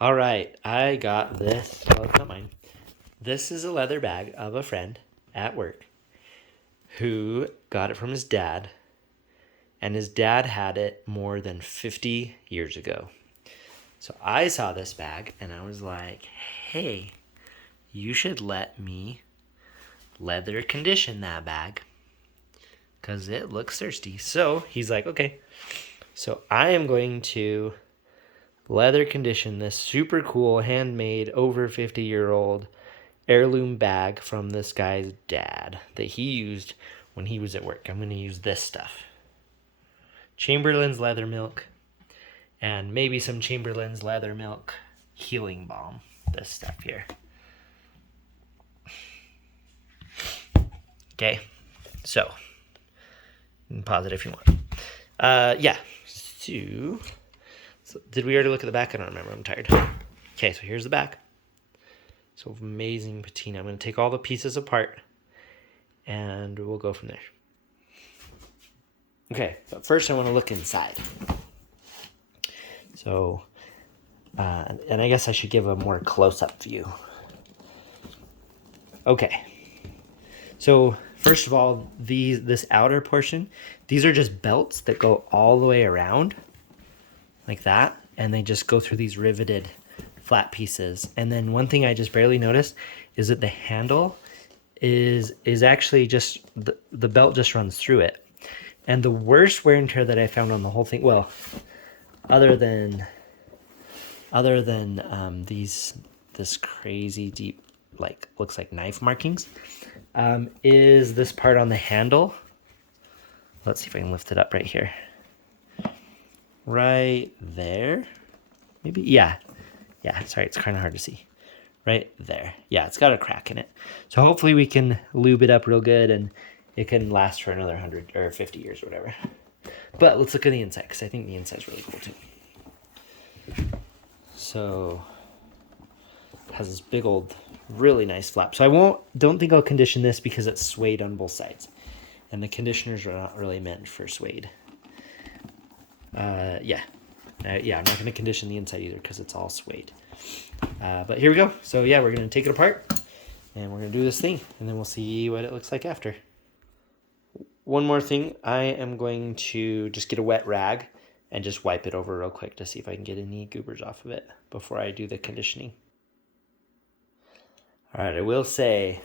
All right, I got this. Well, it's not mine. This is a leather bag of a friend at work who got it from his dad, and his dad had it more than 50 years ago. So I saw this bag and I was like, hey, you should let me leather condition that bag because it looks thirsty. So he's like, okay. So I am going to leather condition this super cool, handmade, over 50-year-old heirloom bag from this guy's dad that he used when he was at work. I'm going to use this stuff. Chamberlain's leather milk and maybe some Chamberlain's leather milk healing balm. This stuff here. Okay, so you can pause it if you want. Yeah. So did we already look at the back? I don't remember. I'm tired. Okay, so here's the back. So amazing patina. I'm going to take all the pieces apart and we'll go from there. Okay, but first I want to look inside. So, and I guess I should give a more close-up view. Okay. So first of all, this outer portion, these are just belts that go all the way around like that, and they just go through these riveted flat pieces. And then one thing I just barely noticed is that the handle is actually just the belt just runs through it. And the worst wear and tear that I found on the whole thing, well, other than this crazy deep, like looks like knife markings, is this part on the handle. Let's see if I can lift it up right here. Right there, maybe. Yeah. Sorry, it's kind of hard to see. Right there. Yeah, it's got a crack in it. So hopefully we can lube it up real good and it can last for another 100 or 50 years or whatever. But let's look at the inside because I think the inside's really cool too. So it has this big old, really nice flap. So don't think I'll condition this because it's suede on both sides. And the conditioners are not really meant for suede. Yeah, I'm not going to condition the inside either because it's all suede. But here we go. So yeah, we're going to take it apart and we're going to do this thing and then we'll see what it looks like after. One more thing, I am going to just get a wet rag and just wipe it over real quick to see if I can get any goobers off of it before I do the conditioning. All right, I will say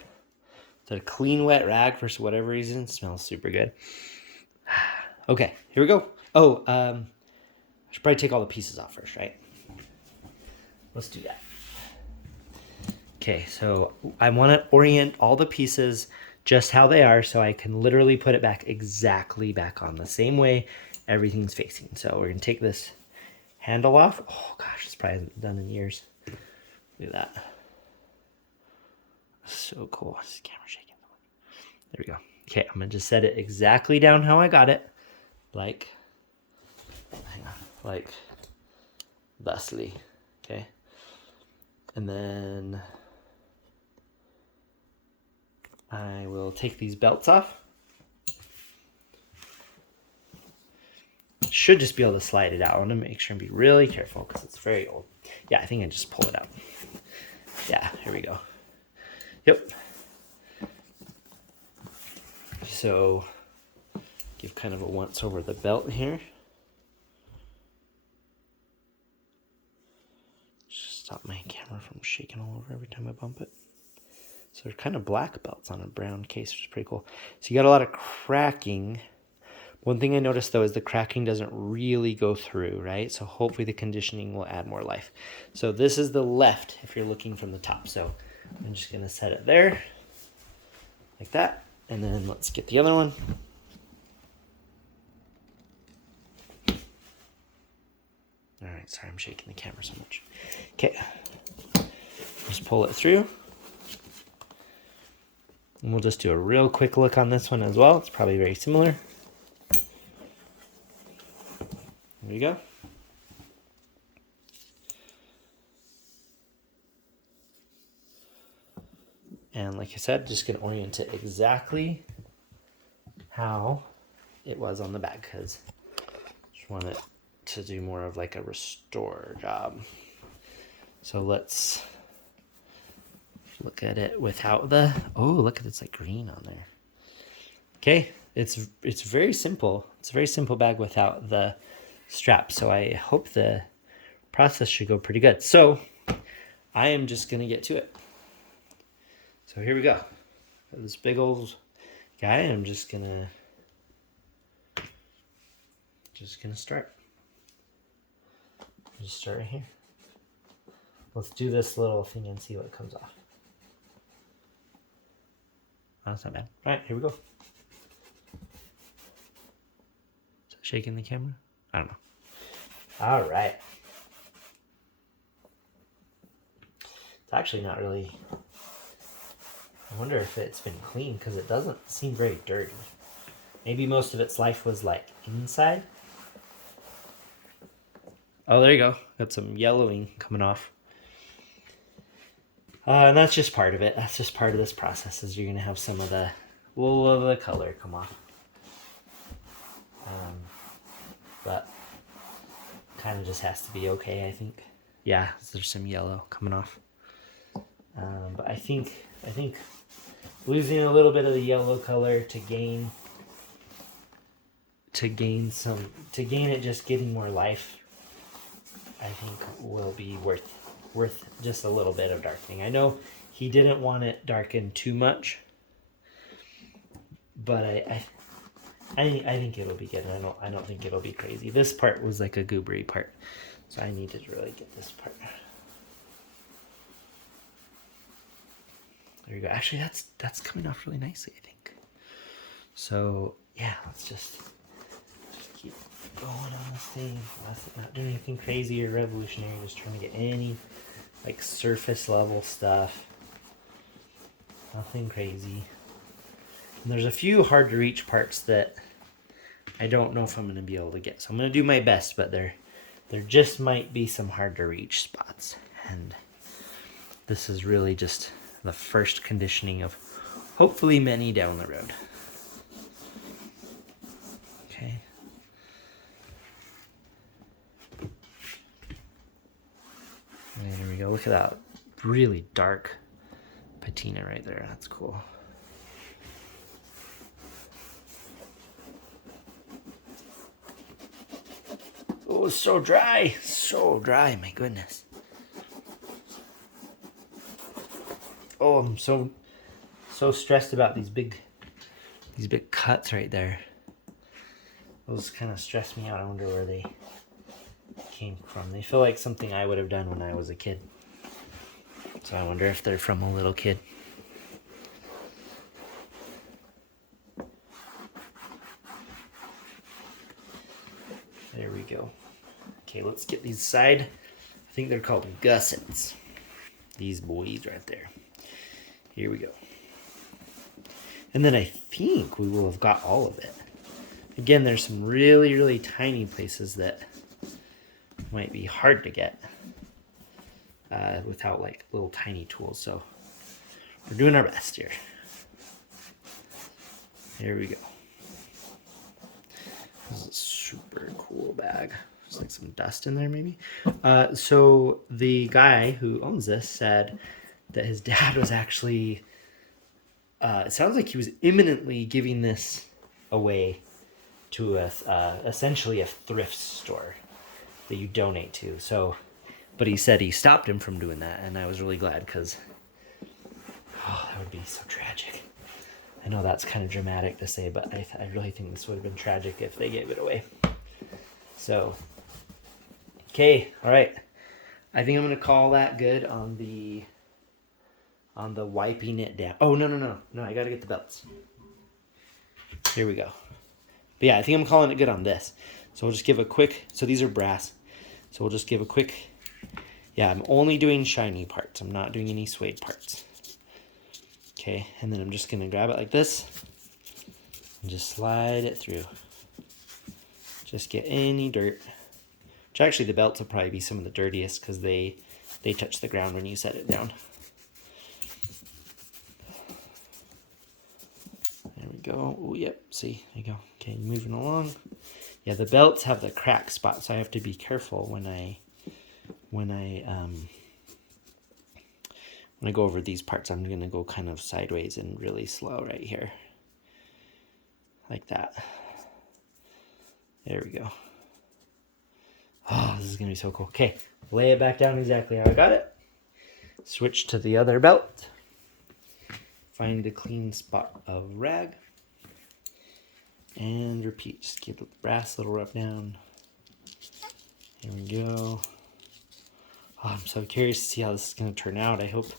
that a clean wet rag for whatever reason smells super good. Okay, here we go. Oh, I should probably take all the pieces off first, right? Let's do that. Okay, so I want to orient all the pieces just how they are so I can literally put it back exactly back on the same way everything's facing. So we're going to take this handle off. Oh gosh, this probably hasn't been done in years. Look at that. So cool. This camera shaking. There we go. Okay, I'm going to just set it exactly down how I got it. Like thusly. Okay. And then I will take these belts off. Should just be able to slide it out. I want to make sure and be really careful because it's very old. Yeah, I think I just pull it out. Yeah, here we go. Yep. So give kind of a once over the belt here. Just stop my camera from shaking all over every time I bump it. So they're kind of black belts on a brown case, which is pretty cool. So you got a lot of cracking. One thing I noticed though is the cracking doesn't really go through, right? So hopefully the conditioning will add more life. So this is the left if you're looking from the top. So I'm just gonna set it there like that. And then let's get the other one. All right, sorry, I'm shaking the camera so much. Okay, just pull it through. And we'll just do a real quick look on this one as well. It's probably very similar. There we go. And like I said, just gonna orient it exactly how it was on the bag because I just want it to do more of like a restore job. So let's look at it without the, oh, look at it's like green on there. Okay, it's very simple. It's a very simple bag without the strap. So I hope the process should go pretty good. So I am just gonna get to it. So here we go. Got this big old guy. I'm just gonna start. Just start right here. Let's do this little thing and see what comes off. Oh, that's not bad. All right, here we go. Is it shaking the camera? I don't know. All right. It's actually not really. I wonder if it's been clean because it doesn't seem very dirty. Maybe most of its life was like inside. Oh, there you go. Got some yellowing coming off. And that's just part of it. That's just part of this process is you're going to have some of the wool of the color come off. But kind of just has to be okay, I think. Yeah, there's some yellow coming off. But I think losing a little bit of the yellow color to gain it just getting more life, I think will be worth just a little bit of darkening. I know he didn't want it darkened too much, but I think it'll be good. I don't think it'll be crazy. This part was like a goobery part, so I needed to really get this part. There you go. Actually, that's coming off really nicely, I think. So yeah, let's just keep going on this thing. Not doing anything crazy or revolutionary. Just trying to get any like surface level stuff. Nothing crazy. And there's a few hard to reach parts that I don't know if I'm going to be able to get. So I'm going to do my best, but there just might be some hard to reach spots. And this is really just the first conditioning of hopefully many down the road. Okay. And there we go. Look at that really dark patina right there. That's cool. Oh, it's so dry. So dry, my goodness. Oh, I'm so stressed about these big cuts right there. Those kind of stress me out. I wonder where they came from. They feel like something I would have done when I was a kid. So I wonder if they're from a little kid. There we go. Okay, let's get these aside. I think they're called gussets. These boys right there. Here we go. And then I think we will have got all of it. Again, there's some really, really tiny places that might be hard to get without like little tiny tools. So we're doing our best here. Here we go. This is a super cool bag. There's like some dust in there maybe. So the guy who owns this said that his dad was actually, it sounds like he was imminently giving this away to essentially a thrift store that you donate to. So, but he said he stopped him from doing that, and I was really glad because, oh, that would be so tragic. I know that's kind of dramatic to say, but I really think this would have been tragic if they gave it away. So, okay, all right. I think I'm gonna call that good on the wiping it down. Oh, no, I gotta get the belts. Here we go. But yeah, I think I'm calling it good on this. So we'll just give a quick, so these are brass. So we'll just give a quick, yeah, I'm only doing shiny parts. I'm not doing any suede parts. Okay, and then I'm just gonna grab it like this and just slide it through. Just get any dirt. Which actually the belts will probably be some of the dirtiest because they touch the ground when you set it down. There we go. Oh, yep. See, there you go. Okay, moving along. Yeah, the belts have the crack spot, so I have to be careful when I When I go over these parts, I'm going to go kind of sideways and really slow right here. Like that. There we go. Oh, this is going to be so cool. Okay, lay it back down exactly how I got it. Switch to the other belt. Find a clean spot of rag. And repeat. Just give the brass a little rub down. Here we go. Oh, I'm so curious to see how this is going to turn out. I hope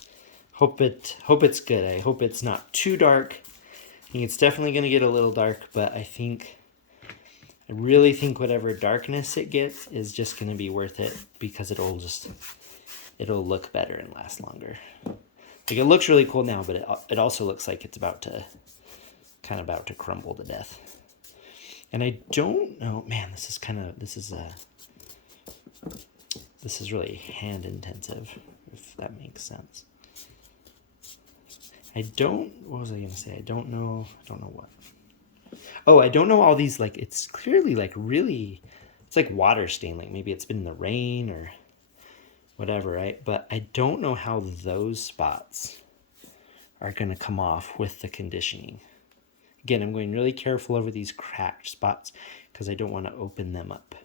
it's good. I hope it's not too dark. I think it's definitely going to get a little dark, but I really think whatever darkness it gets is just going to be worth it because it'll look better and last longer. Like, it looks really cool now, but it also looks like it's about to crumble to death. And I don't know, man, this is really hand intensive, if that makes sense. What was I going to say? I don't know what. Oh, I don't know all these, like, it's clearly, like, really, it's like water stain, like maybe it's been in the rain or whatever, right? But I don't know how those spots are going to come off with the conditioning. Again, I'm going really careful over these cracked spots because I don't want to open them up.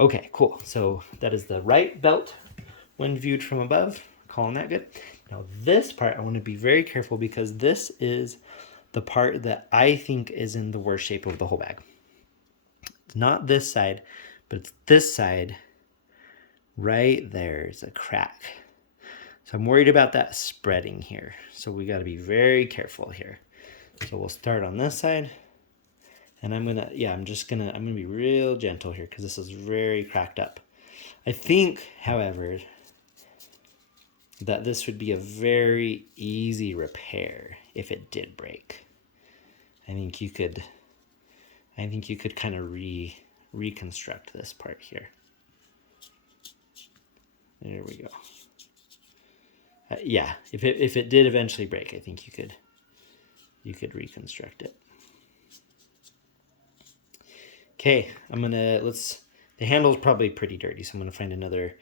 Okay, cool. So that is the right belt when viewed from above. Calling that good. Now this part, I want to be very careful because this is the part that I think is in the worst shape of the whole bag. It's not this side, but it's this side. Right there's a crack. So I'm worried about that spreading here. So we got to be very careful here. So we'll start on this side. And I'm gonna be real gentle here because this is very cracked up. I think, however, that this would be a very easy repair if it did break. I think you could kind of reconstruct this part here. There we go. Yeah, if it did eventually break, I think you could reconstruct it. Okay, the handle's probably pretty dirty, so I'm gonna find another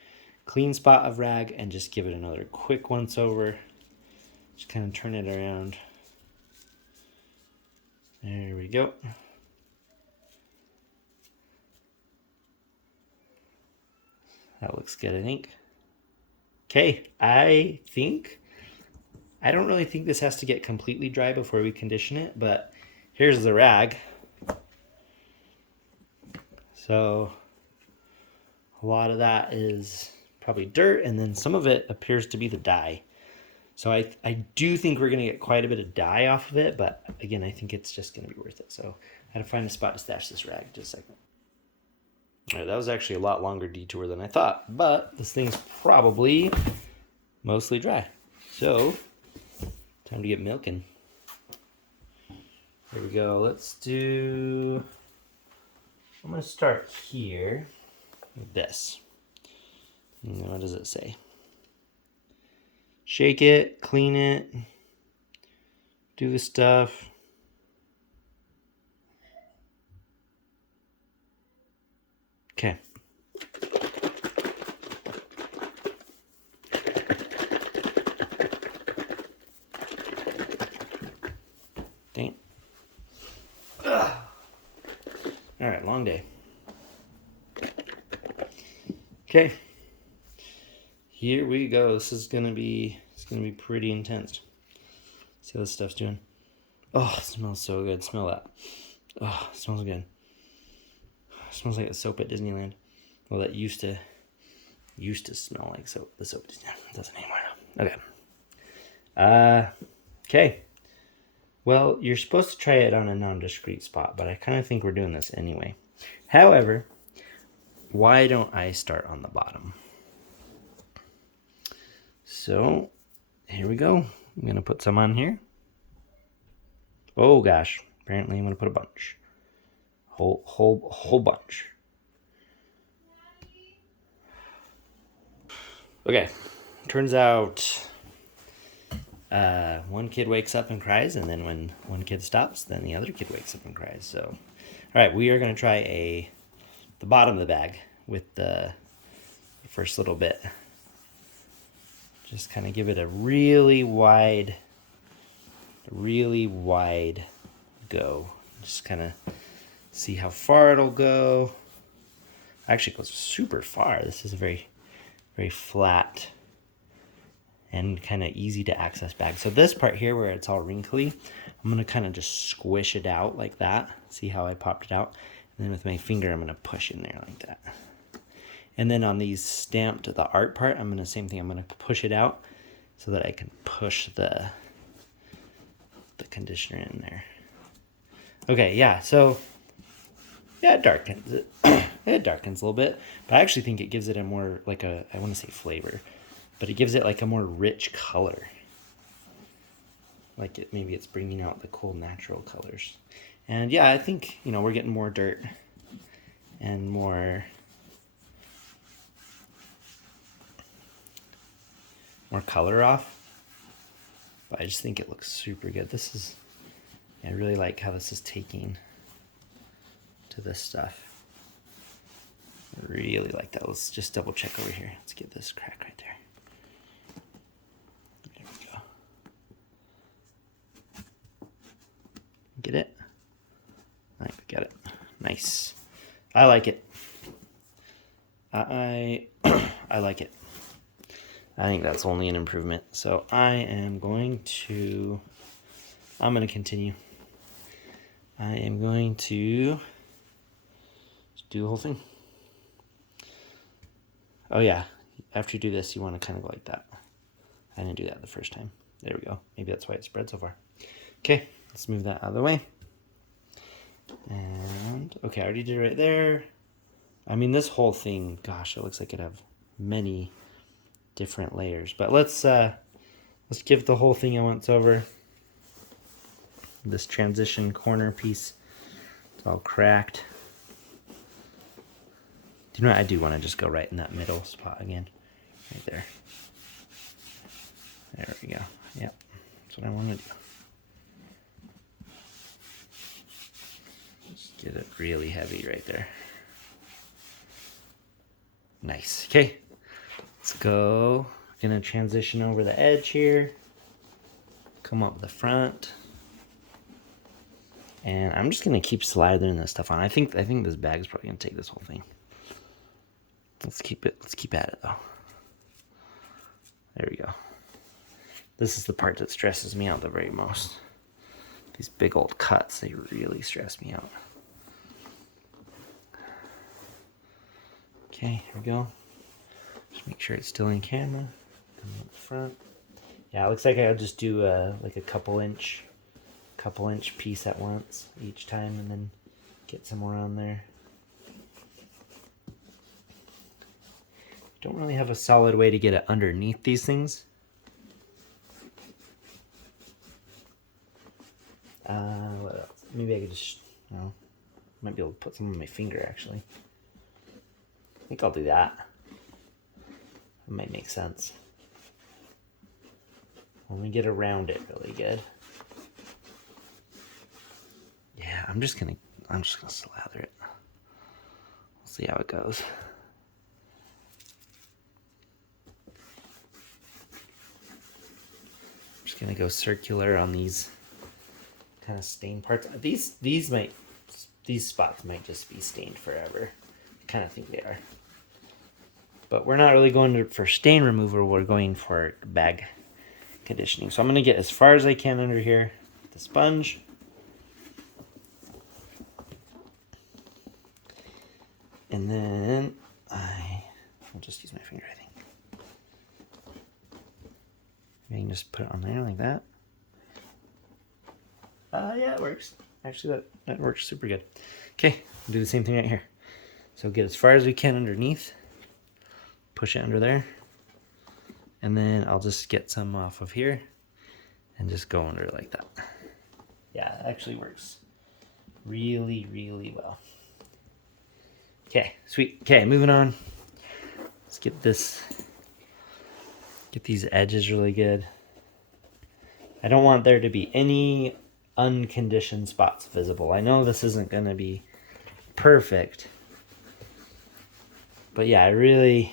clean spot of rag and just give it another quick once over. Just kind of turn it around. There we go. That looks good, I think. Okay, I don't really think this has to get completely dry before we condition it, but here's the rag. So a lot of that is probably dirt, and then some of it appears to be the dye. So I do think we're going to get quite a bit of dye off of it, but again, I think it's just going to be worth it. So I had to find a spot to stash this rag. Just a second. All right, that was actually a lot longer detour than I thought, but this thing's probably mostly dry. So time to get milking. Here we go. I'm going to start here with this. And what does it say? Shake it, clean it, do the stuff. Okay. Dang. Ugh. All right, long day. Okay. Here we go. This is gonna be pretty intense. See how this stuff's doing. Oh, it smells so good. Smell that. Oh, it smells good. It smells like the soap at Disneyland. Well, that used to smell like soap. The soap doesn't anymore now. Okay. Okay. Well, you're supposed to try it on a non-discrete spot, but I kind of think we're doing this anyway. However, why don't I start on the bottom? So, here we go. I'm going to put some on here. Oh gosh, apparently I'm going to put a bunch. Whole bunch. Okay, turns out one kid wakes up and cries, and then when one kid stops, then the other kid wakes up and cries. So, all right, we are going to try the bottom of the bag with the first little bit. Just kind of give it a really wide go. Just kind of see how far it'll go. Actually, it goes super far. This is a very, very flat and kind of easy to access bag. So this part here where it's all wrinkly, I'm gonna kind of just squish it out like that. See how I popped it out? And then with my finger, I'm gonna push in there like that. And then on these stamped, the art part, I'm gonna, same thing, I'm gonna push it out so that I can push the conditioner in there. Okay, yeah, so yeah, it darkens it. It darkens a little bit, but I actually think it gives it a more, like a, I want to say flavor, but it gives it like a more rich color. Like maybe it's bringing out the cool natural colors. And yeah, I think, you know, we're getting more dirt and more color off. But I just think it looks super good. This is, I really like how this is taking to this stuff. I really like that. Let's just double check over here. Let's get this crack right there. There we go. Get it? I think we got it. Nice. I like it. I like it. I think that's only an improvement. So I'm going to continue. I am going to do the whole thing. Oh yeah, after you do this, you want to kind of go like that. I didn't do that the first time. There we go. Maybe that's why it spread so far. Okay, let's move that out of the way. And okay, I already did it right there. I mean, this whole thing, gosh, it looks like it have many different layers. But let's give the whole thing a once over. This transition corner piece, it's all cracked. Do you know what? I do want to just go right in that middle spot again. Right there. There we go. Yep. That's what I want to do. Just get it really heavy right there. Nice. Okay. Let's go. We're going to transition over the edge here. Come up the front. And I'm just going to keep sliding this stuff on. I think this bag's probably going to take this whole thing. Let's keep at it though. There we go. This is the part that stresses me out the very most. These big old cuts, they really stress me out. Okay, here we go. Just make sure it's still in camera. Come up front. Yeah, it looks like I'll just do like a couple inch piece at once each time, and then get some more on there. Don't really have a solid way to get it underneath these things. What else? Maybe I could just, might be able to put some on my finger actually. I think I'll do that. It might make sense. Let me get around it really good. Yeah, I'm just gonna slather it. We'll see how it goes. Gonna go circular on these kind of stained parts. These spots might just be stained forever. I kind of think they are. But we're not really going for stain removal. We're going for bag conditioning. So I'm gonna get as far as I can under here with the sponge. And then I'll just use my finger, I think. You can just put it on there like that. Yeah, it works. Actually, that works super good. Okay, we'll do the same thing right here. So get as far as we can underneath. Push it under there. And then I'll just get some off of here and just go under like that. Yeah, it actually works really, really well. Okay, sweet. Okay, moving on. Let's get these edges really good. I don't want there to be any unconditioned spots visible. I know this isn't going to be perfect. But yeah, I really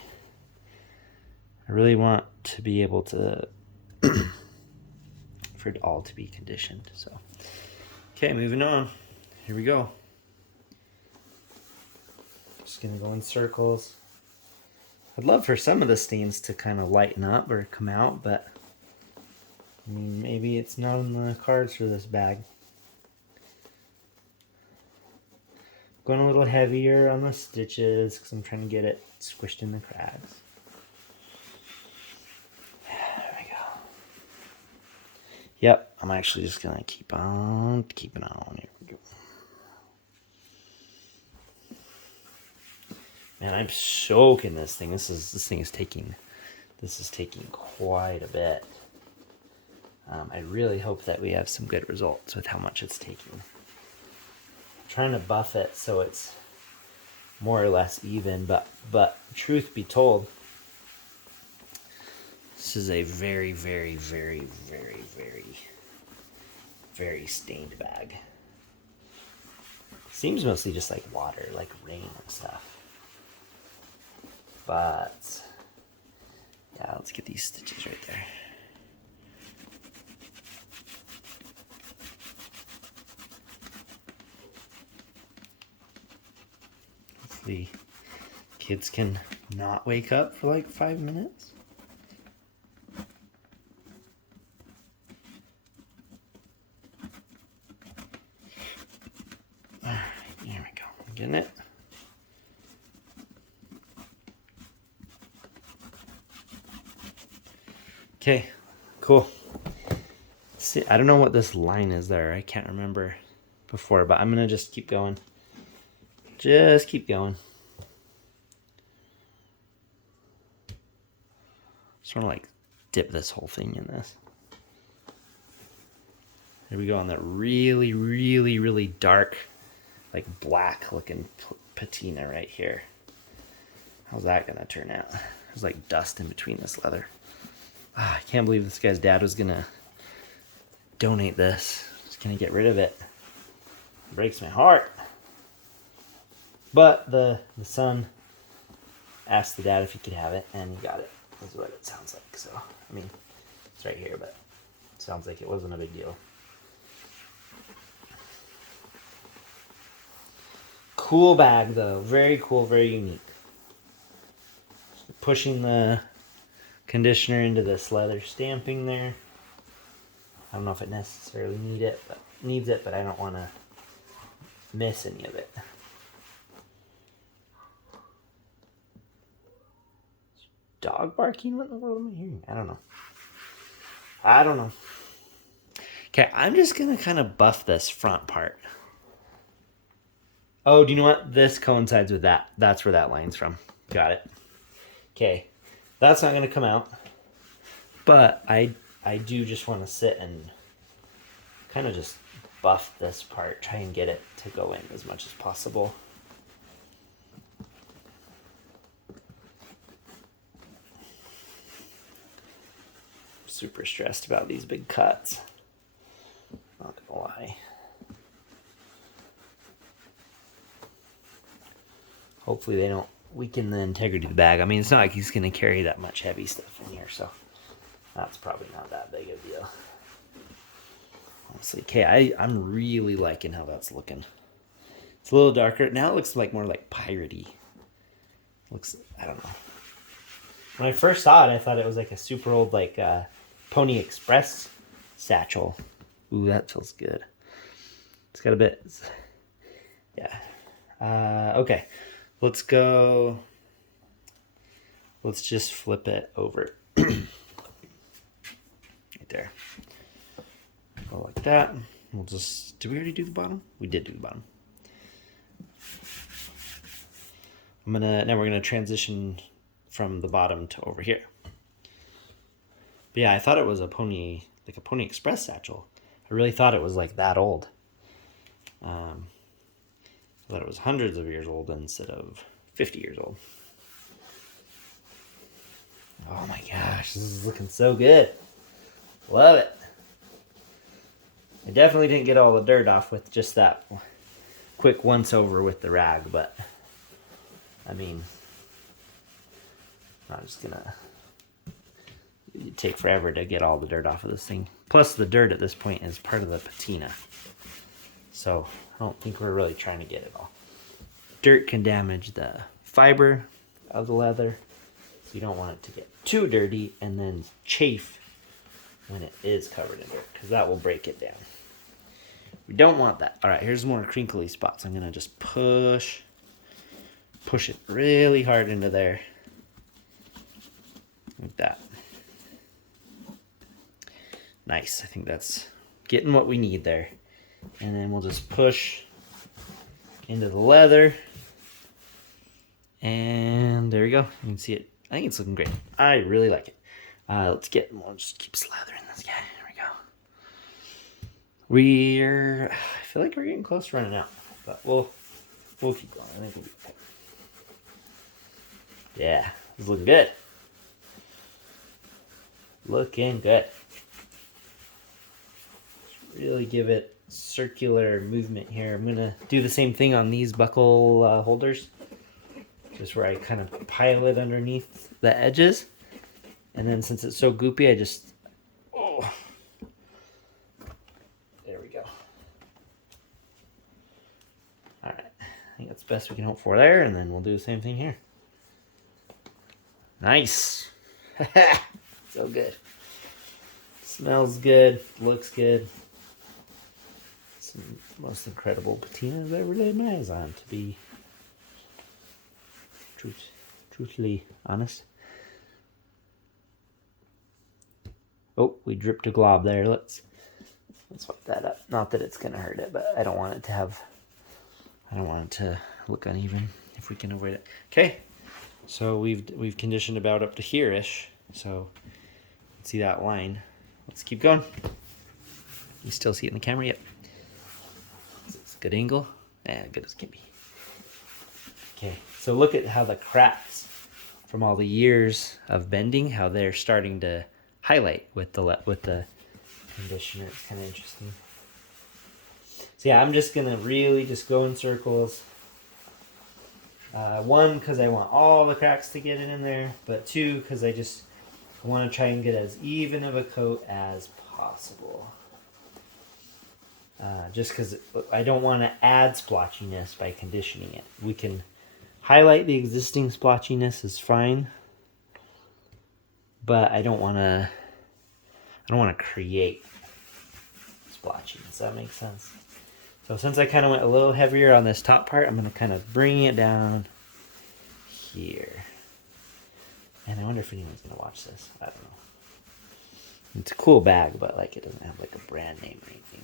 want to be able to for it all to be conditioned. So okay, moving on. Here we go. Just gonna go in circles. I'd love for some of the stains to kind of lighten up or come out, but I mean, maybe it's not in the cards for this bag. Going a little heavier on the stitches because I'm trying to get it squished in the cracks. There we go. Yep, I'm actually just gonna keep on keeping on. Here we go. Man, I'm soaking this thing. This is taking quite a bit. I really hope that we have some good results with how much it's taking. I'm trying to buff it so it's more or less even, but truth be told, this is a very, very, very, very, very, very stained bag. Seems mostly just like water, like rain and stuff. But yeah, let's get these stitches right there. Hopefully kids can not wake up for like 5 minutes. All right, here we go. I'm getting it. Okay, cool. See, I don't know what this line is there. I can't remember before, but I'm gonna just keep going. Just keep going. Just wanna like dip this whole thing in this. Here we go on that really, really, really dark, like black looking patina right here. How's that gonna turn out? There's like dust in between this leather. I can't believe this guy's dad was gonna donate this. Just gonna get rid of it. It breaks my heart. But the son asked the dad if he could have it, and he got it. That's what it sounds like. So, I mean, it's right here, but it sounds like it wasn't a big deal. Cool bag, though. Very cool, very unique. Pushing the conditioner into this leather stamping there. I don't know if it necessarily needs it, but I don't want to miss any of it. Dog barking? What in the world am I hearing? I don't know. Okay, I'm just gonna kind of buff this front part. Oh, do you know what? This coincides with that. That's where that line's from. Got it. Okay, that's not gonna come out, but I do just want to sit and kind of just buff this part, try and get it to go in as much as possible. Super stressed about these big cuts. Not gonna lie. Hopefully they don't weaken the integrity of the bag. I mean, it's not like he's gonna carry that much heavy stuff in here, so that's probably not that big of a deal. Honestly, okay, I'm really liking how that's looking. It's a little darker. Now it looks like more like piratey. Looks, I don't know. When I first saw it, I thought it was like a super old like Pony Express satchel. Ooh, that feels good. It's got a bit, yeah. Okay, let's go. Let's just flip it over. Right there. Go like that. We'll just, did we already do the bottom? We did do the bottom. Now we're gonna transition from the bottom to over here. But yeah, I thought it was a Pony Express satchel. I really thought it was like that old. I thought it was hundreds of years old instead of 50 years old. Oh my gosh, this is looking so good. Love it. I definitely didn't get all the dirt off with just that quick once over with the rag, but I mean, I'm just gonna it'd take forever to get all the dirt off of this thing. Plus the dirt at this point is part of the patina. So I don't think we're really trying to get it all. Dirt can damage the fiber of the leather. So you don't want it to get too dirty and then chafe when it is covered in dirt, because that will break it down. We don't want that. All right, here's more crinkly spots. I'm gonna just push it really hard into there. Like that. Nice, I think that's getting what we need there. And then we'll just push into the leather. And there we go. You can see it. I think it's looking great. I really like it. We'll just keep slathering this guy. There we go. I feel like we're getting close to running out, but we'll keep going. I think we'll be okay. Yeah, it's looking good. Looking good. Really give it circular movement here. I'm gonna do the same thing on these buckle holders, just where I kind of pile it underneath the edges. And then since it's so goopy, I just, there we go. All right, I think that's the best we can hope for there. And then we'll do the same thing here. Nice. So good. Smells good, looks good. It's the most incredible patina I've ever laid my eyes on, to be truthfully honest. Oh, we dripped a glob there. Let's wipe that up. Not that it's gonna hurt it, but I don't want it to look uneven if we can avoid it. Okay, so we've conditioned about up to here-ish. So see that line. Let's keep going. You still see it in the camera? Yep. It's a good angle. Yeah, good as can be. Okay, so look at how the cracks from all the years of bending, how they're starting to highlight with the conditioner. It's kind of interesting. So yeah, I'm just gonna really just go in circles. One, because I want all the cracks to get in there, but two, because I want to try and get as even of a coat as possible. Just because I don't want to add splotchiness by conditioning it. We can highlight the existing splotchiness is fine, but I don't want to create splotchiness. Does that make sense? So since I kind of went a little heavier on this top part, I'm going to kind of bring it down here. And I wonder if anyone's going to watch this. I don't know. It's a cool bag, but like it doesn't have like a brand name or anything.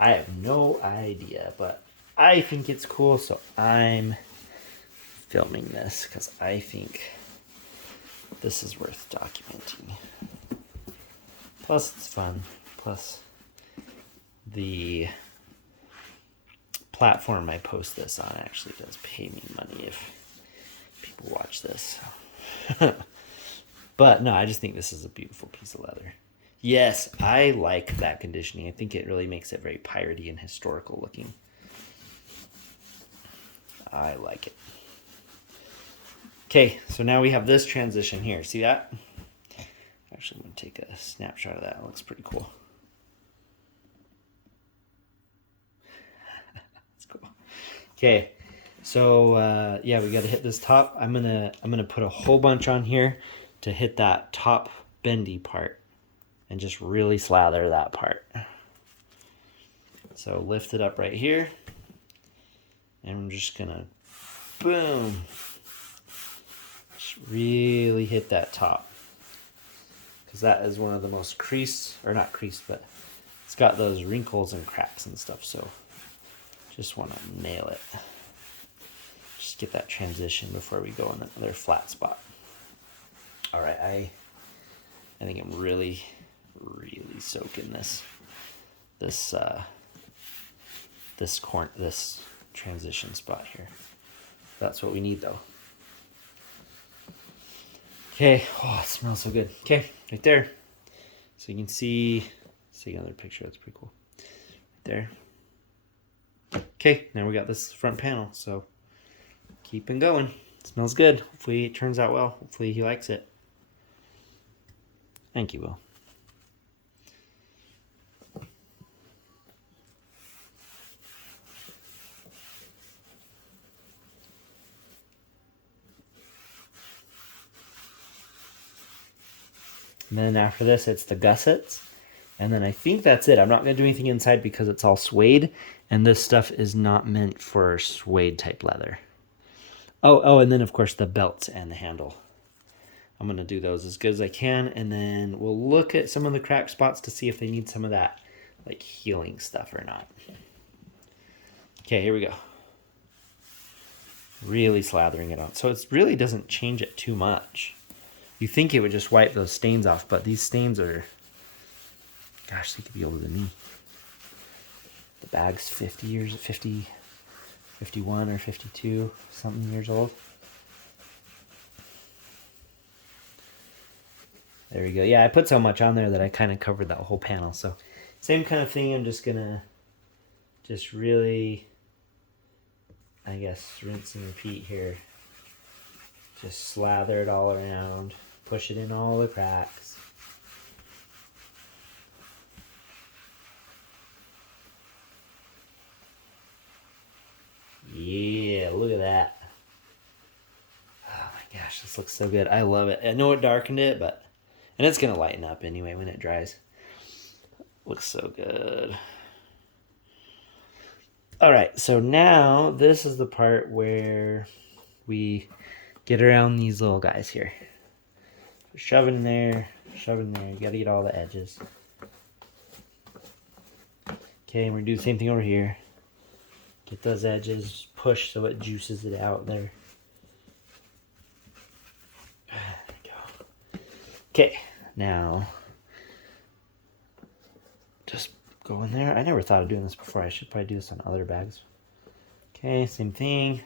I have no idea, but I think it's cool, so I'm filming this because I think this is worth documenting. Plus it's fun. Plus the platform I post this on actually does pay me money if people watch this. But no, I just think this is a beautiful piece of leather. Yes, I like that conditioning. I think it really makes it very piratey and historical looking. I like it. Okay, so now we have this transition here. See that? Actually, I'm going to take a snapshot of that. It looks pretty cool. That's cool. Okay, so yeah, we got to hit this top. I'm gonna put a whole bunch on here to hit that top bendy part and just really slather that part. So lift it up right here, and I'm just gonna boom, just really hit that top, because that is one of the most creased, or not creased, but it's got those wrinkles and cracks and stuff. So just want to nail it. Just get that transition before we go in another flat spot. All right, I think I'm really soaking this transition spot here. That's what we need though. Okay, oh, it smells so good. Okay, right there. So you can see another picture. That's pretty cool. Right there. Okay, now we got this front panel. So keeping going. It smells good. Hopefully it turns out well. Hopefully he likes it. Thank you, Will. And then after this, it's the gussets. And then I think that's it. I'm not going to do anything inside because it's all suede. And this stuff is not meant for suede type leather. Oh, and then of course the belts and the handle. I'm going to do those as good as I can. And then we'll look at some of the crack spots to see if they need some of that like healing stuff or not. Okay, here we go. Really slathering it on. So it really doesn't change it too much. You think it would just wipe those stains off, but these stains are, gosh, they could be older than me. The bag's 51 or 52 something years old. There we go. Yeah, I put so much on there that I kind of covered that whole panel. So same kind of thing. I'm just going to just really, I guess, rinse and repeat here. Just slather it all around. Push it in all the cracks. Yeah, look at that. Oh my gosh, this looks so good. I love it. I know it darkened it, but... And it's going to lighten up anyway when it dries. Looks so good. Alright, so now this is the part where we get around these little guys here. Shove in there, shove in there. You got to get all the edges. Okay, and we're going to do the same thing over here. Get those edges, push so it juices it out there. There we go. Okay, now just go in there. I never thought of doing this before. I should probably do this on other bags. Okay, same thing.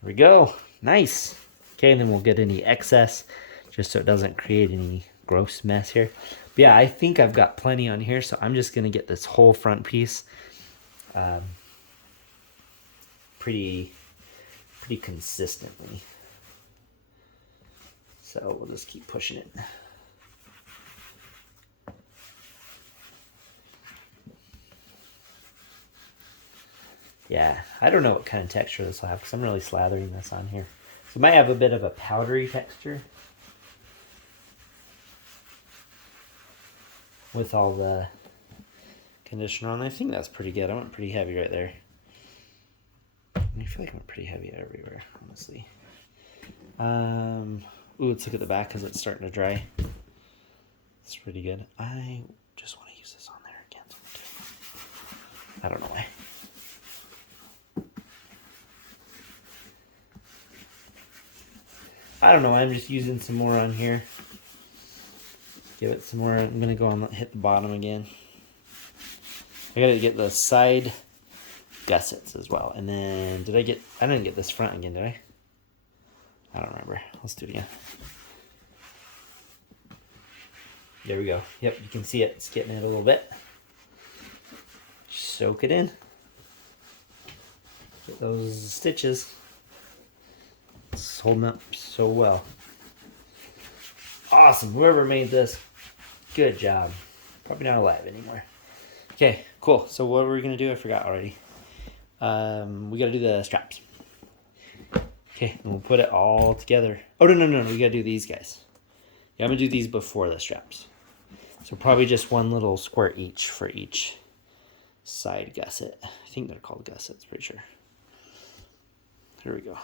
There we go. Nice. Okay, and then we'll get any excess just so it doesn't create any gross mess here. But yeah, I think I've got plenty on here, so I'm just going to get this whole front piece pretty consistently. So we'll just keep pushing it. Yeah, I don't know what kind of texture this will have because I'm really slathering this on here. So it might have a bit of a powdery texture with all the conditioner on. I think that's pretty good. I went pretty heavy right there. I feel like I went pretty heavy everywhere, honestly. Ooh, let's look at the back because it's starting to dry. It's pretty good. I just want to use this on there again. I don't know why. I don't know. I'm just using some more on here. Give it some more. I'm going to go on hit the bottom again. I got to get the side gussets as well. And then I didn't get this front again, did I? I don't remember. Let's do it again. There we go. Yep, you can see it. It's getting it a little bit. Soak it in. Get those stitches. It's holding up so well. Awesome. Whoever made this, good job. Probably not alive anymore. Okay, cool. So what were we going to do? I forgot already. We got to do the straps. Okay, and we'll put it all together. Oh, no. We got to do these guys. Yeah, I'm going to do these before the straps. So probably just one little squirt each for each side gusset. I think they're called gussets, pretty sure. Here we go.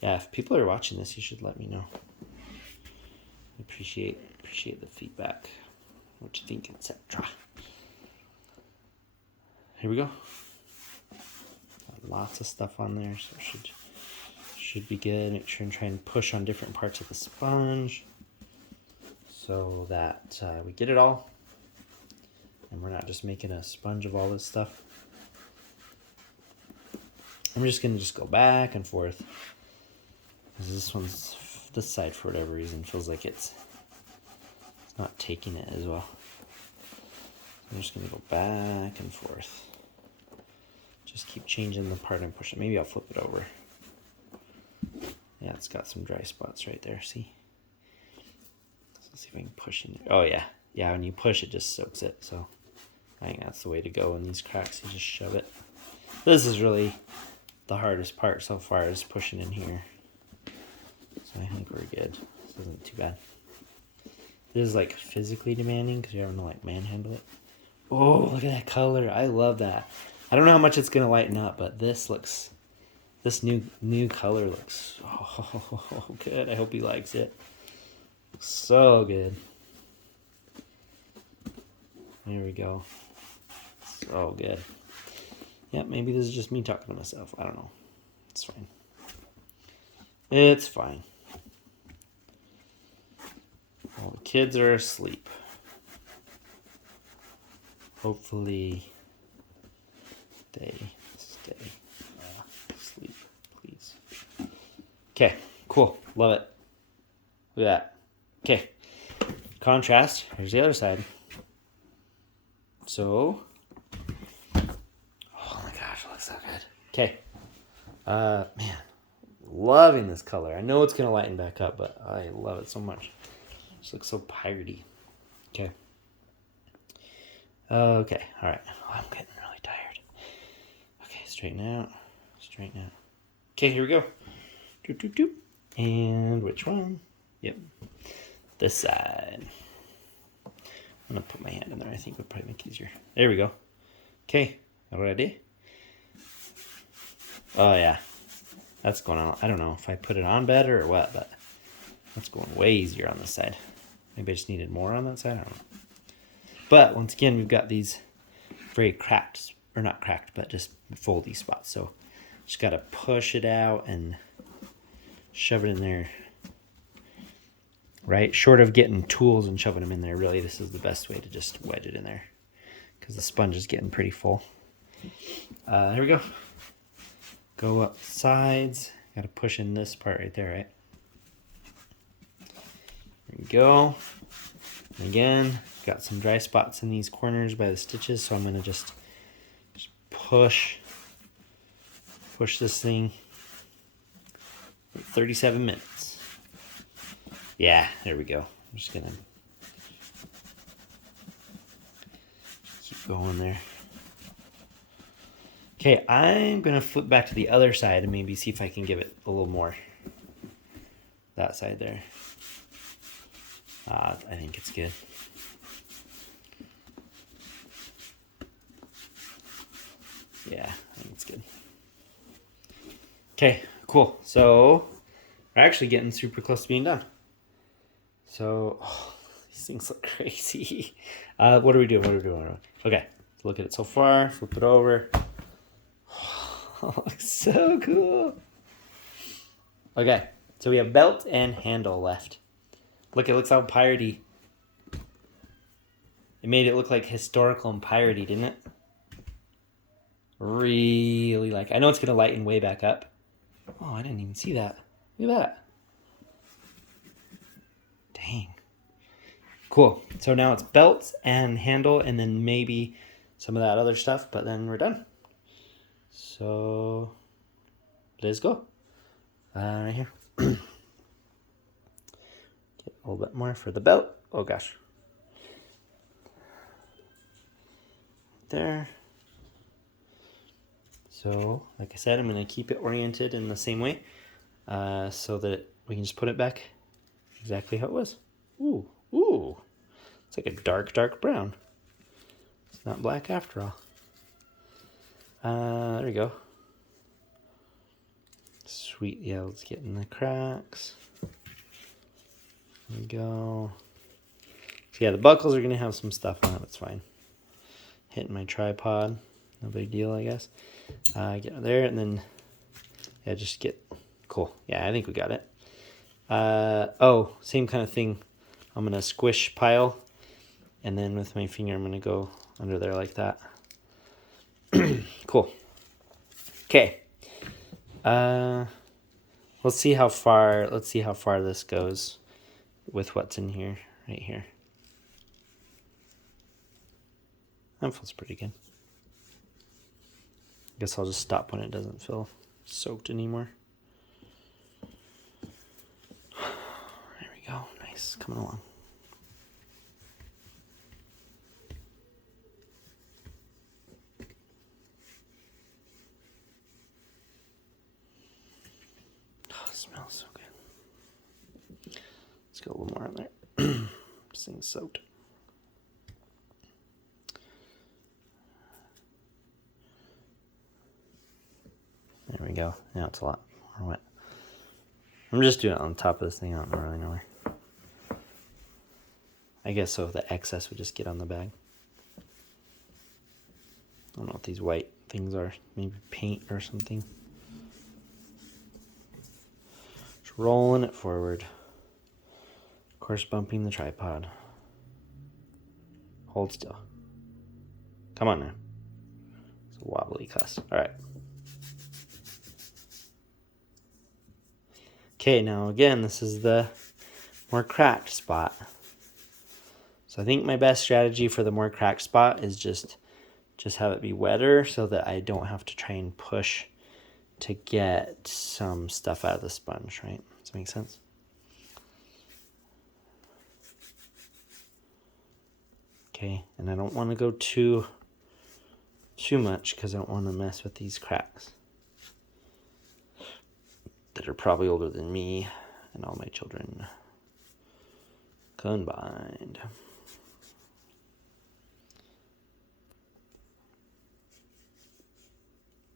Yeah, if people are watching this, you should let me know. I appreciate the feedback. What you think, etc. Here we go. Got lots of stuff on there, so it should be good. Make sure and try and push on different parts of the sponge so that we get it all, and we're not just making a sponge of all this stuff. I'm just gonna go back and forth. This side for whatever reason feels like it's not taking it as well. I'm just gonna go back and forth. Just keep changing the part I'm pushing. Maybe I'll flip it over. Yeah, it's got some dry spots right there, see? Let's see if I can push in there. Oh yeah. Yeah, when you push it just soaks it. So I think that's the way to go in these cracks. You just shove it. This is really the hardest part so far, is pushing in here. So I think we're good. This isn't too bad. This is like physically demanding because you're having to like manhandle it. Oh, look at that color. I love that. I don't know how much it's gonna lighten up, but this new color looks so good. I hope he likes it. So good. There we go. So good. Yeah, maybe this is just me talking to myself. I don't know. It's fine. It's fine. All the kids are asleep. Hopefully they stay asleep, please. Okay, cool. Love it. Look at that. Okay. Contrast. Here's the other side. So, oh my gosh, it looks so good. Okay. Man, loving this color. I know it's gonna lighten back up, but I love it so much. This looks so piratey. Okay. Okay. All right. Oh, I'm getting really tired. Okay, straighten out. Straighten out. Okay, here we go. Doop, doop, doop. And which one? Yep. This side. I'm gonna put my hand in there. I think would probably make it easier. There we go. Okay. Ready? Oh yeah. That's going on. I don't know if I put it on better or what, but that's going way easier on this side. Maybe I just needed more on that side. I don't know. But once again, we've got these very cracked, or not cracked, but just foldy spots. So just got to push it out and shove it in there. Right? Short of getting tools and shoving them in there, really, this is the best way to just wedge it in there, because the sponge is getting pretty full. Here we go. Go up sides. Got to push in this part right there, right? There we go. And again, got some dry spots in these corners by the stitches, so I'm going to just push this thing for 37 minutes. Yeah, there we go. I'm just going to keep going there. Okay, I'm going to flip back to the other side and maybe see if I can give it a little more. That side there. I think it's good. Yeah, I think it's good. Okay, cool. So we're actually getting super close to being done. So, these things look crazy. What are we doing? Okay, look at it so far. Flip it over. Oh, looks so cool. Okay, so we have belt and handle left. Look, it looks how piratey. It made it look like historical and piratey, didn't it? Really like. I know it's going to lighten way back up. Oh, I didn't even see that. Look at that. Dang. Cool. So now it's belts and handle and then maybe some of that other stuff, but then we're done. So let's go. Right here. Get a little bit more for the belt. Oh gosh. There. So, like I said, I'm going to keep it oriented in the same way so that we can just put it back exactly how it was. Ooh. It's like a dark, dark brown. It's not black after all. There we go. Sweet. Yeah, let's get in the cracks. There we go. So yeah, the buckles are going to have some stuff on it. It's fine. Hitting my tripod. No big deal, I guess. Get there and then, yeah, just get, cool. Yeah, I think we got it. Same kind of thing. I'm going to squish pile, and then with my finger, I'm going to go under there like that. Cool. Okay. Let's see how far this goes with what's in here, right here. That feels pretty good. I guess I'll just stop when it doesn't feel soaked anymore. There we go. Nice. Coming along. smells so good. Let's get a little more on there. This thing's soaked. There we go. Now it's a lot more wet. I'm just doing it on top of this thing. I don't really know where. I guess so the excess would just get on the bag. I don't know what these white things are. Maybe paint or something. Just rolling it forward. Of course, bumping the tripod. Hold still. Come on now. It's a wobbly cuss. All right. Okay, now again, this is the more cracked spot. So I think my best strategy for the more cracked spot is just have it be wetter so that I don't have to try and push to get some stuff out of the sponge, right? Does that make sense? Okay, and I don't want to go too much because I don't want to mess with these cracks that are probably older than me and all my children combined.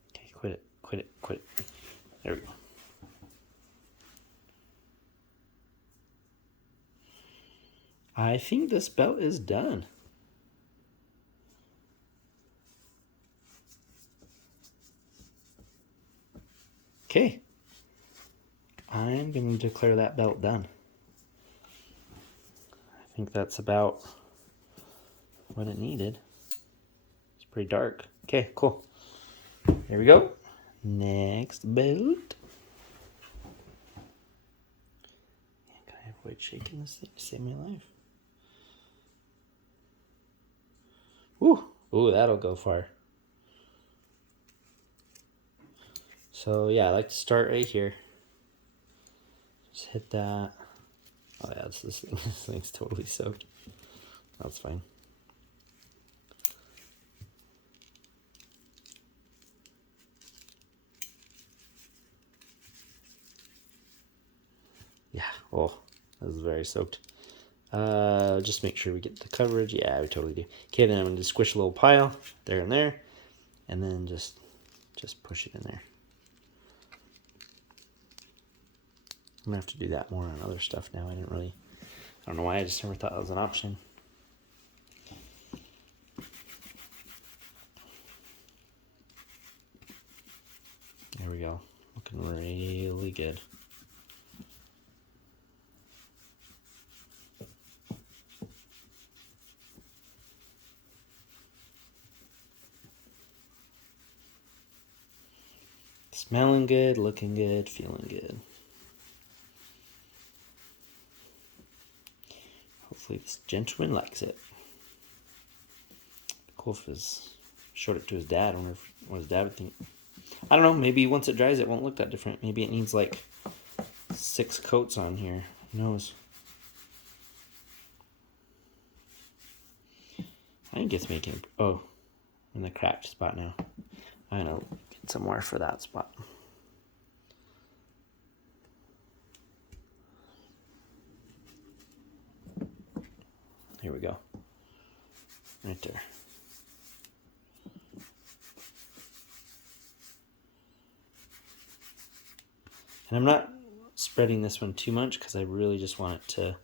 Okay, quit it. There we go. I think this belt is done. Okay. I'm going to declare that belt done. I think that's about what it needed. It's pretty dark. Okay, cool. Here we go. Next belt. Can I avoid shaking this thing to save my life? Ooh, that'll go far. So yeah, I like to start right here. Just hit that. Oh yeah, this thing's totally soaked. That's fine. Yeah, oh, that was very soaked. Just make sure we get the coverage. Yeah, we totally do. Okay, then I'm going to squish a little pile there and there, and then just push it in there. I'm going to have to do that more on other stuff now. I don't know why, I just never thought that was an option. There we go. Looking really good. Smelling good, looking good, feeling good. Hopefully this gentleman likes it. Cool if he showed it to his dad. I wonder what his dad would think. I don't know, maybe once it dries it won't look that different. Maybe it needs like 6 coats on here. Who knows? I think it's making... Oh, in the cracked spot now. I'm going to get some more for that spot. Here we go. Right there. And I'm not spreading this one too much because I really just want it to...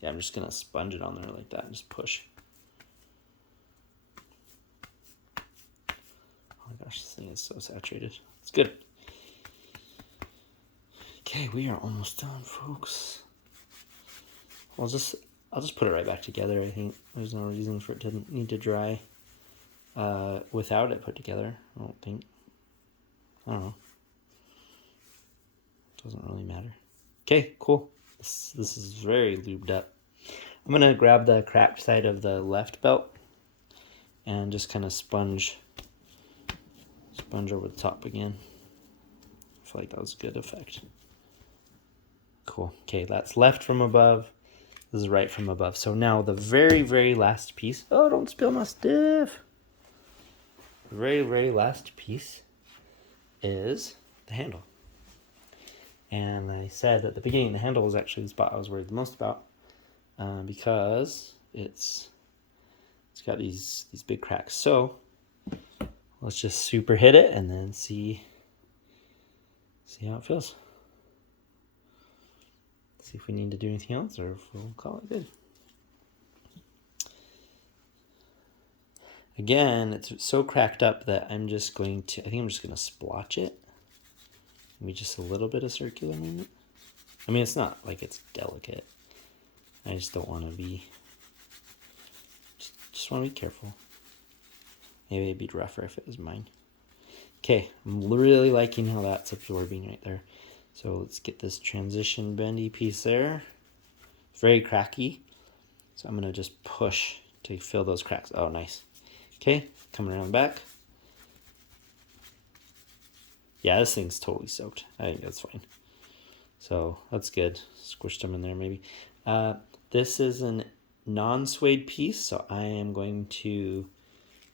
Yeah, I'm just going to sponge it on there like that and just push. Oh my gosh, this thing is so saturated. It's good. Okay, we are almost done, folks. I'll just put it right back together. I think there's no reason for it to need to dry without it put together. I don't think. I don't know. Doesn't really matter. Okay, cool. This is very lubed up. I'm gonna grab the cracked side of the left belt and just kind of sponge over the top again. I feel like that was a good effect. Cool. Okay, that's left from above. This is right from above. So now the very, very last piece. Oh, don't spill my stuff. The very, very last piece is the handle. And I said at the beginning the handle was actually the spot I was worried the most about because it's got these big cracks. So let's just super hit it and then see how it feels. See if we need to do anything else or if we'll call it good. Again, it's so cracked up that I think I'm just going to splotch it. Maybe just a little bit of circular movement. I mean, it's not like it's delicate. I just don't want to be, just want to be careful. Maybe it'd be rougher if it was mine. Okay, I'm really liking how that's absorbing right there. So let's get this transition bendy piece there. It's very cracky. So I'm going to just push to fill those cracks. Oh, nice. Okay, coming around the back. Yeah, this thing's totally soaked. I think that's fine. So that's good. Squished them in there maybe. This is a non-suede piece, so I am going to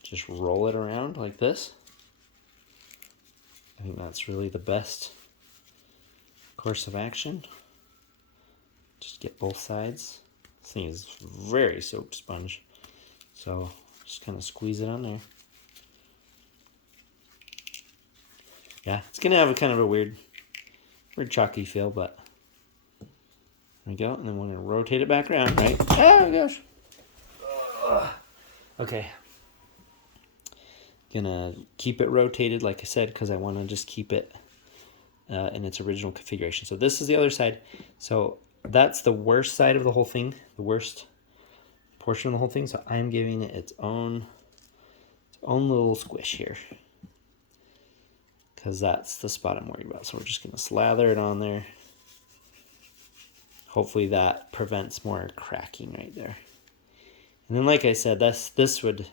just roll it around like this. I think that's really the best course of action. Just get both sides. This thing is very soaked sponge. So just kind of squeeze it on there. Yeah, it's gonna have a kind of a weird chalky feel, but there we go. And then we're gonna rotate it back around, right? Oh gosh. Okay. Gonna keep it rotated, like I said, because I want to just keep it in its original configuration. So this is the other side. So that's the worst side of the whole thing, the worst portion of the whole thing. So I'm giving it its own little squish here, because that's the spot I'm worried about. So we're just gonna slather it on there. Hopefully that prevents more cracking right there. And then, like I said, this would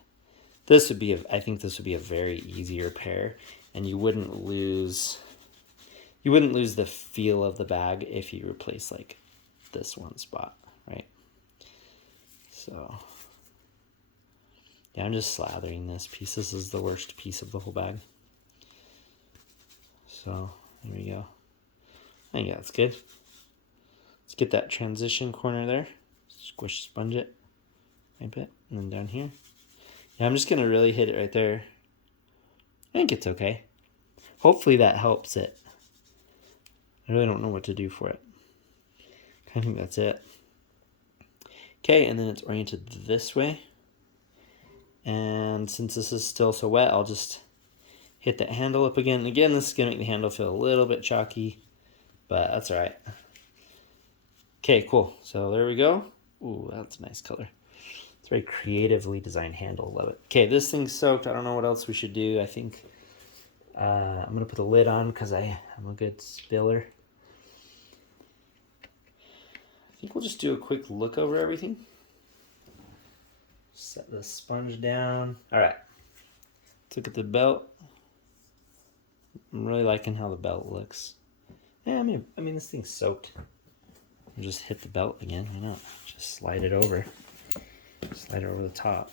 be I think this would be a very easy repair, and you wouldn't lose the feel of the bag if you replace like this one spot, right? So yeah, I'm just slathering this piece. This is the worst piece of the whole bag. So there we go. I think that's good. Let's get that transition corner there. Squish, sponge it a bit, and then down here. Yeah, I'm just gonna really hit it right there. I think it's okay. Hopefully that helps it. I really don't know what to do for it. I think that's it. Okay, and then it's oriented this way. And since this is still so wet, I'll just hit that handle up again. And again, this is gonna make the handle feel a little bit chalky, but that's all right. Okay, cool. So there we go. Ooh, that's a nice color. It's a very creatively designed handle. Love it. Okay, this thing's soaked. I don't know what else we should do. I think I'm going to put a lid on because I'm a good spiller. I think we'll just do a quick look over everything. Set the sponge down. All right. Let's look at the belt. I'm really liking how the belt looks. Yeah, I mean, this thing's soaked. I'll just hit the belt again. Why not? Just slide it over. Slide it over the top.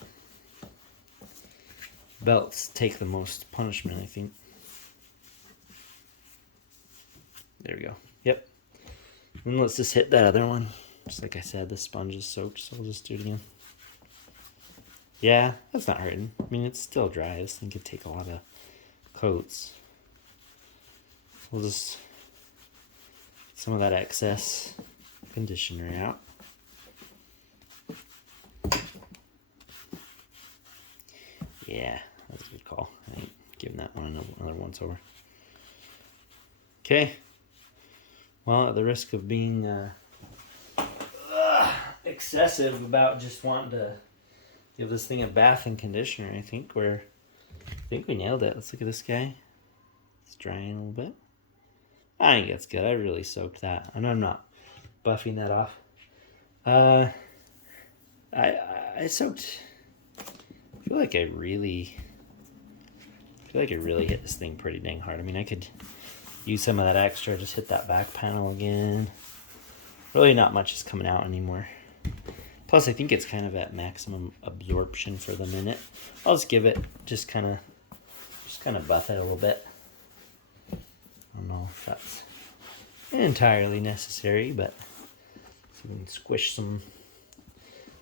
Belts take the most punishment, I think. There we go. Yep. And let's just hit that other one. Just like I said, the sponge is soaked, so we'll just do it again. Yeah, that's not hurting. I mean, it's still dry. This thing could take a lot of coats. We'll just get some of that excess conditioner out. Yeah, that's a good call. I ain't giving that one another once over. Okay. Well, at the risk of being excessive about just wanting to give this thing a bath and conditioner, I think we nailed it. Let's look at this guy. It's drying a little bit. I think that's good. I really soaked that, and I'm not buffing that off. I soaked. I feel like I really hit this thing pretty dang hard. I mean, I could use some of that extra, just hit that back panel again. Really not much is coming out anymore. Plus, I think it's kind of at maximum absorption for the minute. I'll just give it, just kind of buff it a little bit on That's entirely necessary, but so we can squish some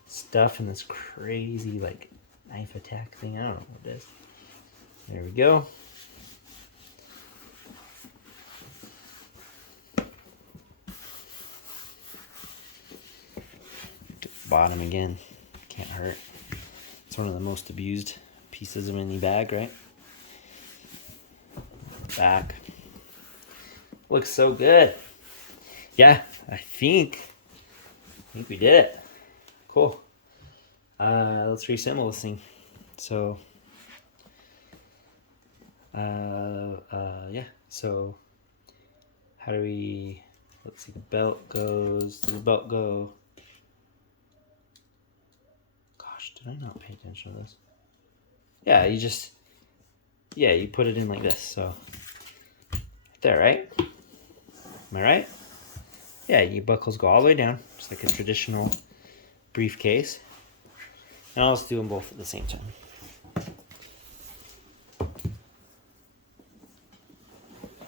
stuff in this crazy like knife attack thing. I don't know what it is. There we go. Bottom again, can't hurt. It's one of the most abused pieces of any bag, right? Back. Looks so good. Yeah, I think we did it. Cool. Let's reassemble this thing. So, yeah. So, how do we? Let's see. The belt goes. Does the belt go? Gosh, did I not pay attention to this? Yeah, you just. Yeah, you put it in like this. So, there, right? Am I right? Yeah, your buckles go all the way down, just like a traditional briefcase. And I'll just do them both at the same time.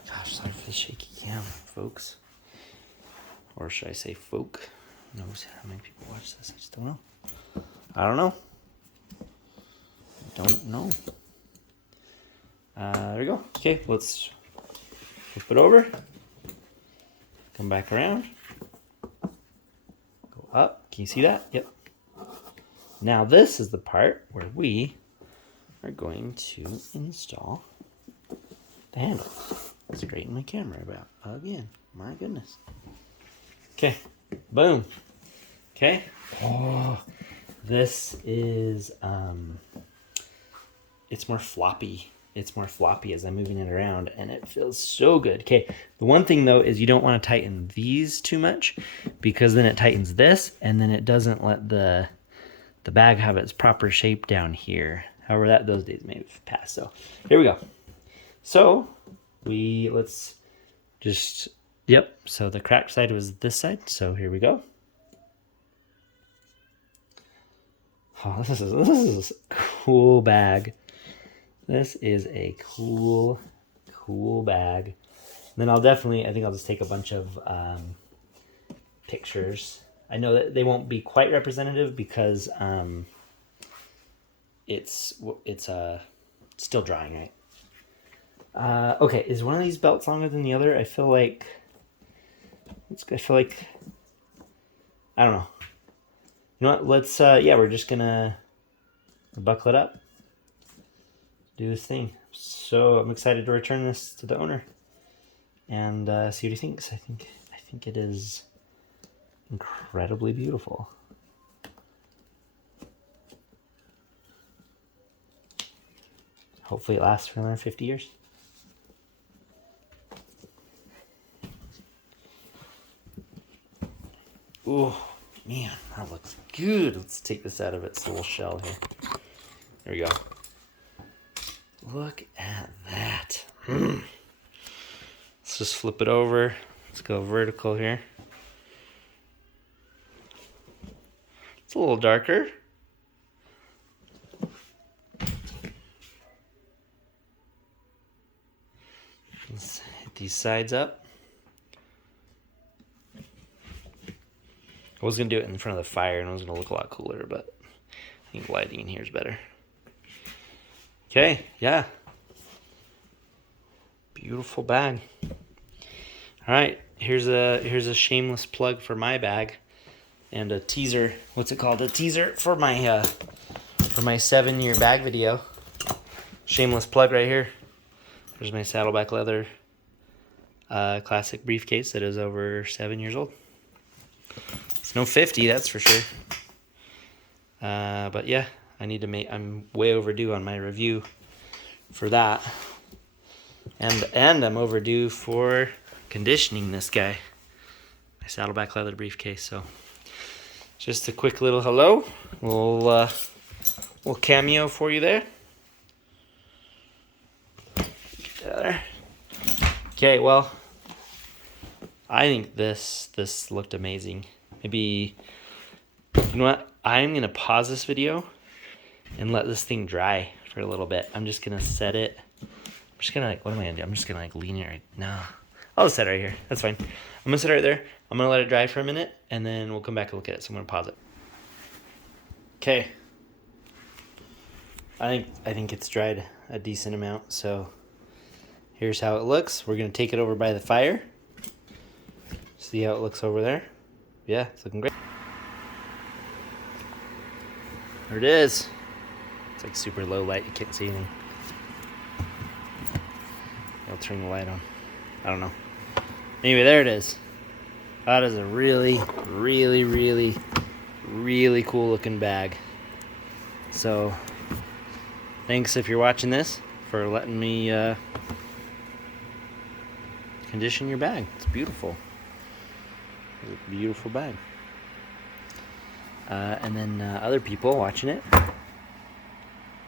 Gosh, sorry for the shaky cam, folks. Or should I say folk? Who knows how many people watch this? I just don't know. I don't know. There we go. Okay, let's flip it over. Come back around. Go up. Can you see that? Yep. Now this is the part where we are going to install the handle. Straighten my camera about again. My goodness. Okay. Boom. Okay. Oh, this is it's more floppy. It's more floppy as I'm moving it around, and it feels so good. Okay, the one thing though is you don't want to tighten these too much, because then it tightens this, and then it doesn't let the bag have its proper shape down here. However, those days may have passed. So here we go. So let's just, yep. So the cracked side was this side. So here we go. Oh, this is a cool bag. This is a cool bag. And then I think I'll just take a bunch of pictures. I know that they won't be quite representative because it's still drying, right? Okay, is one of these belts longer than the other? I feel like I don't know. You know what? Let's we're just gonna buckle it up. Do this thing. So I'm excited to return this to the owner and see what he thinks. I think it is incredibly beautiful. Hopefully it lasts for another 50 years. Oh man, that looks good. Let's take this out of its little shell here. There we go. Look at that. Let's just flip it over. Let's go vertical here. It's a little darker. Let's hit these sides up. I was going to do it in front of the fire and it was going to look a lot cooler, but I think lighting in here is better. Okay, yeah. Beautiful bag. All right, here's a shameless plug for my bag and a teaser. What's it called? A teaser for my 7-year bag video. Shameless plug right here. There's my Saddleback leather classic briefcase that is over 7 years old. It's no 50, that's for sure. But yeah, I'm way overdue on my review for that. And I'm overdue for conditioning this guy. My Saddleback leather briefcase. So just a quick little hello. Little cameo for you there. Okay, well, I think this looked amazing. Maybe, you know what? I'm going to pause this video and let this thing dry for a little bit. I'm just going to set it. I'm just going to, what am I going to do? I'm just going to lean it right now. I'll set it right here. That's fine. I'm gonna set it right there. I'm gonna let it dry for a minute, and then we'll come back and look at it. So I'm gonna pause it. Okay. I think it's dried a decent amount. So here's how it looks. We're gonna take it over by the fire. See how it looks over there? Yeah, it's looking great. There it is. It's like super low light. You can't see anything. I'll turn the light on. I don't know. Anyway, there it is. That is a really, really, really, really cool looking bag. So, thanks if you're watching this for letting me condition your bag. It's beautiful. It's a beautiful bag. And then other people watching it,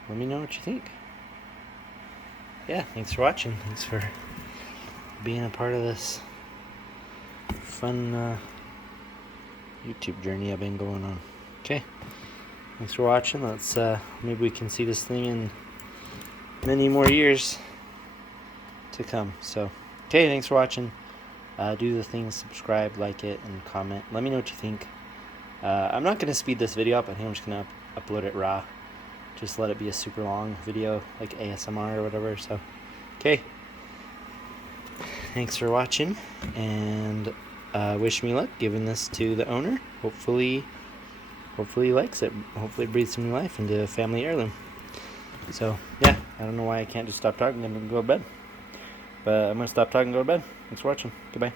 let me know what you think. Yeah, thanks for watching. Thanks for being a part of this fun YouTube journey I've been going on. Okay, thanks for watching. Let's maybe we can see this thing in many more years to come. So, okay, thanks for watching. Do the things, subscribe, like it, and comment. Let me know what you think. I'm not going to speed this video up. I think I'm just going to upload it raw. Just let it be a super long video, like ASMR or whatever. So, okay. Thanks for watching, and wish me luck giving this to the owner. Hopefully he likes it. Hopefully it breathes some new life into a family heirloom. So, yeah, I don't know why I can't just stop talking and go to bed. But I'm going to stop talking and go to bed. Thanks for watching. Goodbye.